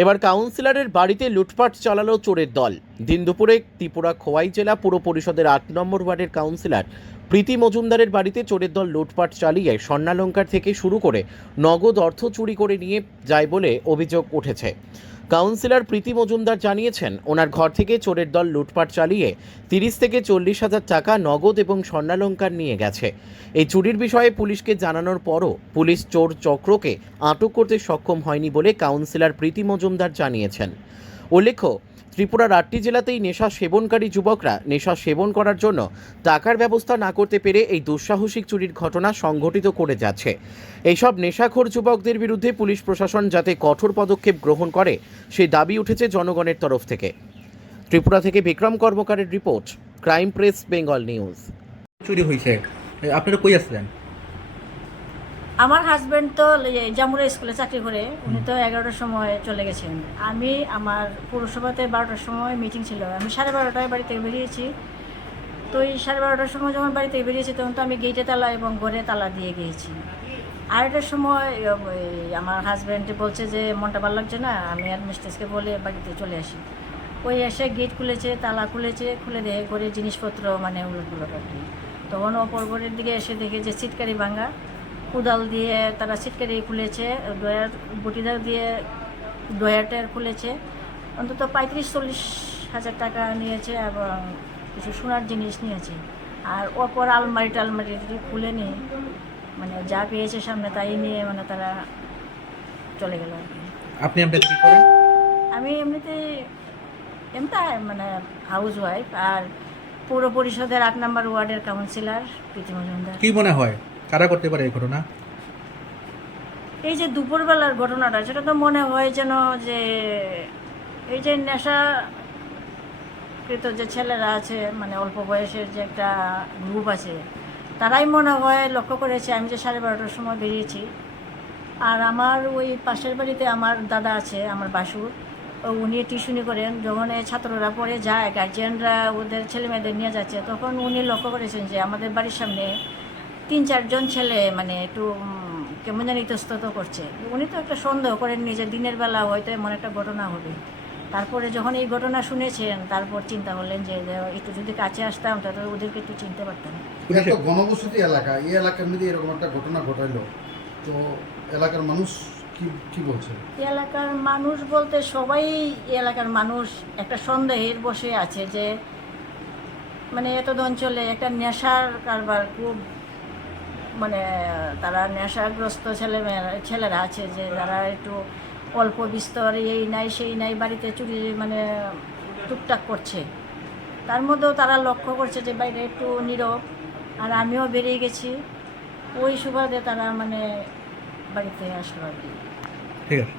এবার কাউন্সিলরের বাড়িতে লুটপাট চালালো চোরের দল। দিন দুপুরে ত্রিপুরা খোয়াই জেলা পুর পরিষদের ৮ নম্বর ওয়ার্ডের কাউন্সিলর প্রীতি মজুমদারের বাড়িতে চোরের দল লুটপাট চালিয়ে স্বর্ণালংকার থেকে শুরু করে নগদ অর্থ চুরি করে নিয়ে যায় বলে অভিযোগ উঠেছে। কাউন্সিলর প্রীতি মজুমদার জানিয়েছেন, ওনার ঘর থেকে চোরের দল লুটপাট চালিয়ে 30 থেকে 40 হাজার টাকা নগদ এবং স্বর্ণালংকার নিয়ে গেছে। এই চুরির বিষয়ে পুলিশকে জানানোর পরও পুলিশ চোর চক্রকে আটক করতে সক্ষম হয়নি বলে কাউন্সিলর প্রীতি মজুমদার জানিয়েছেন। উল্লেখ্য, ত্রিপুরার 8টি জেলাতেই নেশা সেবনকারী যুবকরা নেশা সেবন করার জন্য টাকার ব্যবস্থা না করতে পেরে এই দুঃসাহসিক চুরির ঘটনা সংঘটিত করে যাচ্ছে। এইসব নেশাখোর যুবকদের বিরুদ্ধে পুলিশ প্রশাসন যাতে কঠোর পদক্ষেপ গ্রহণ করে সেই দাবি উঠেছে জনগণের তরফ থেকে। ত্রিপুরা থেকে বিক্রম কর্মকারের report, crime press Bengal news. চুরি হয়েছে, আপনারা কই আসলেন? আমার হাজব্যান্ড তো জামুরা স্কুলে চাকরি করে, উনি তো 11টার সময় চলে গেছেন। আমি আমার পৌরসভাতে 12টার সময় মিটিং ছিল, আমি 12:30টায় বাড়ি থেকে বেরিয়েছি। তো এই 12:30টার সময় যখন বাড়ি থেকে বেরিয়েছি তখন তো আমি গেটে তালা এবং ঘরে তালা দিয়ে গিয়েছি। 2টার সময় আমার হাজব্যান্ড বলছে যে মনটা ভালো লাগছে না, আমি আর মিস্ট্রেসকে বলে বাড়িতে চলে আসি। ওই এসে গেট খুলেছে, তালা খুলেছে, খুলে দিয়ে ঘরে জিনিসপত্র মানে উলটগুলো আর কি। তখন অপর ঘরের দিকে এসে দেখে যে সিটকারি ভাঙা, কোদাল দিয়ে তারা সিটকারি খুলেছে, ডয়ার বটিদার দিয়ে ডয়ারটার খুলেছে। অন্তত 35-40 হাজার টাকা নিয়েছে এবং কিছু সোনার জিনিস নিয়েছে। আর অপর আলমারি খুলে নিয়ে মানে যা পেয়েছে সামনে তাই নিয়ে মানে তারা চলে গেল আর কি। আপনি আপনাদের কি করেন? আমি এমনিতে মানে হাউস ওয়াইফ আর পৌর পরিষদের 8 নম্বর ওয়ার্ডের কাউন্সিলর প্রীতি মজুমদার। কি মনে হয় কারা করতে পারে এই ঘটনা? এই যে দুপুরবেলার ঘটনাটা, সেটা তো মনে হয় যেন যে এই যে নেশাকৃত যে ছেলেরা আছে মানে অল্প বয়সের যে একটা গ্রুপ আছে, তারাই মনে হয় লক্ষ্য করেছে। আমি যে 12:30টার সময় বেরিয়েছি, আর আমার ওই পাশের বাড়িতে আমার দাদা আছে, আমার বাসুর, উনি টিউশনি করেন। যখন ছাত্ররা পড়ে যায়, গার্জিয়ানরা ওদের ছেলেমেয়েদের নিয়ে যাচ্ছে, তখন উনি লক্ষ্য করেছেন যে আমাদের বাড়ির সামনে 3-4 জন ছেলে মানে একটু কেমন জানি ইতস্তত করছে। উনি তো একটা সন্দেহ করেননি যে দিনের বেলা হয়তো এমন একটা ঘটনা হবে। তারপরে যখন এই ঘটনা শুনেছেন, তারপর চিন্তা করলেন যে একটু যদি কাছে আসতাম তাহলে ওদেরকে একটু চিনতে পারতাম। একটা ঘনবসতি এলাকা, এই এলাকার মধ্যে এরকম একটা ঘটনা ঘটাইলো, তো এলাকার মানুষ কি বলছে? এলাকার মানুষ বলতে সবাই এলাকার মানুষ একটা সন্দেহের বসে আছে যে মানে এত অঞ্চলে একটা নেশার কারবার খুব মানে তারা নেশাগ্রস্ত ছেলেরা আছে যে যারা একটু অল্প বিস্তর এই নাই সেই নাই বাড়িতে চুরি মানে টুকটাক করছে। তার মধ্যেও তারা লক্ষ্য করছে যে বাইরে একটু নীরব, আর আমিও বেরিয়ে গেছি, ওই সুবাদে তারা মানে বাড়িতে আসলো আর কি। ঠিক আছে।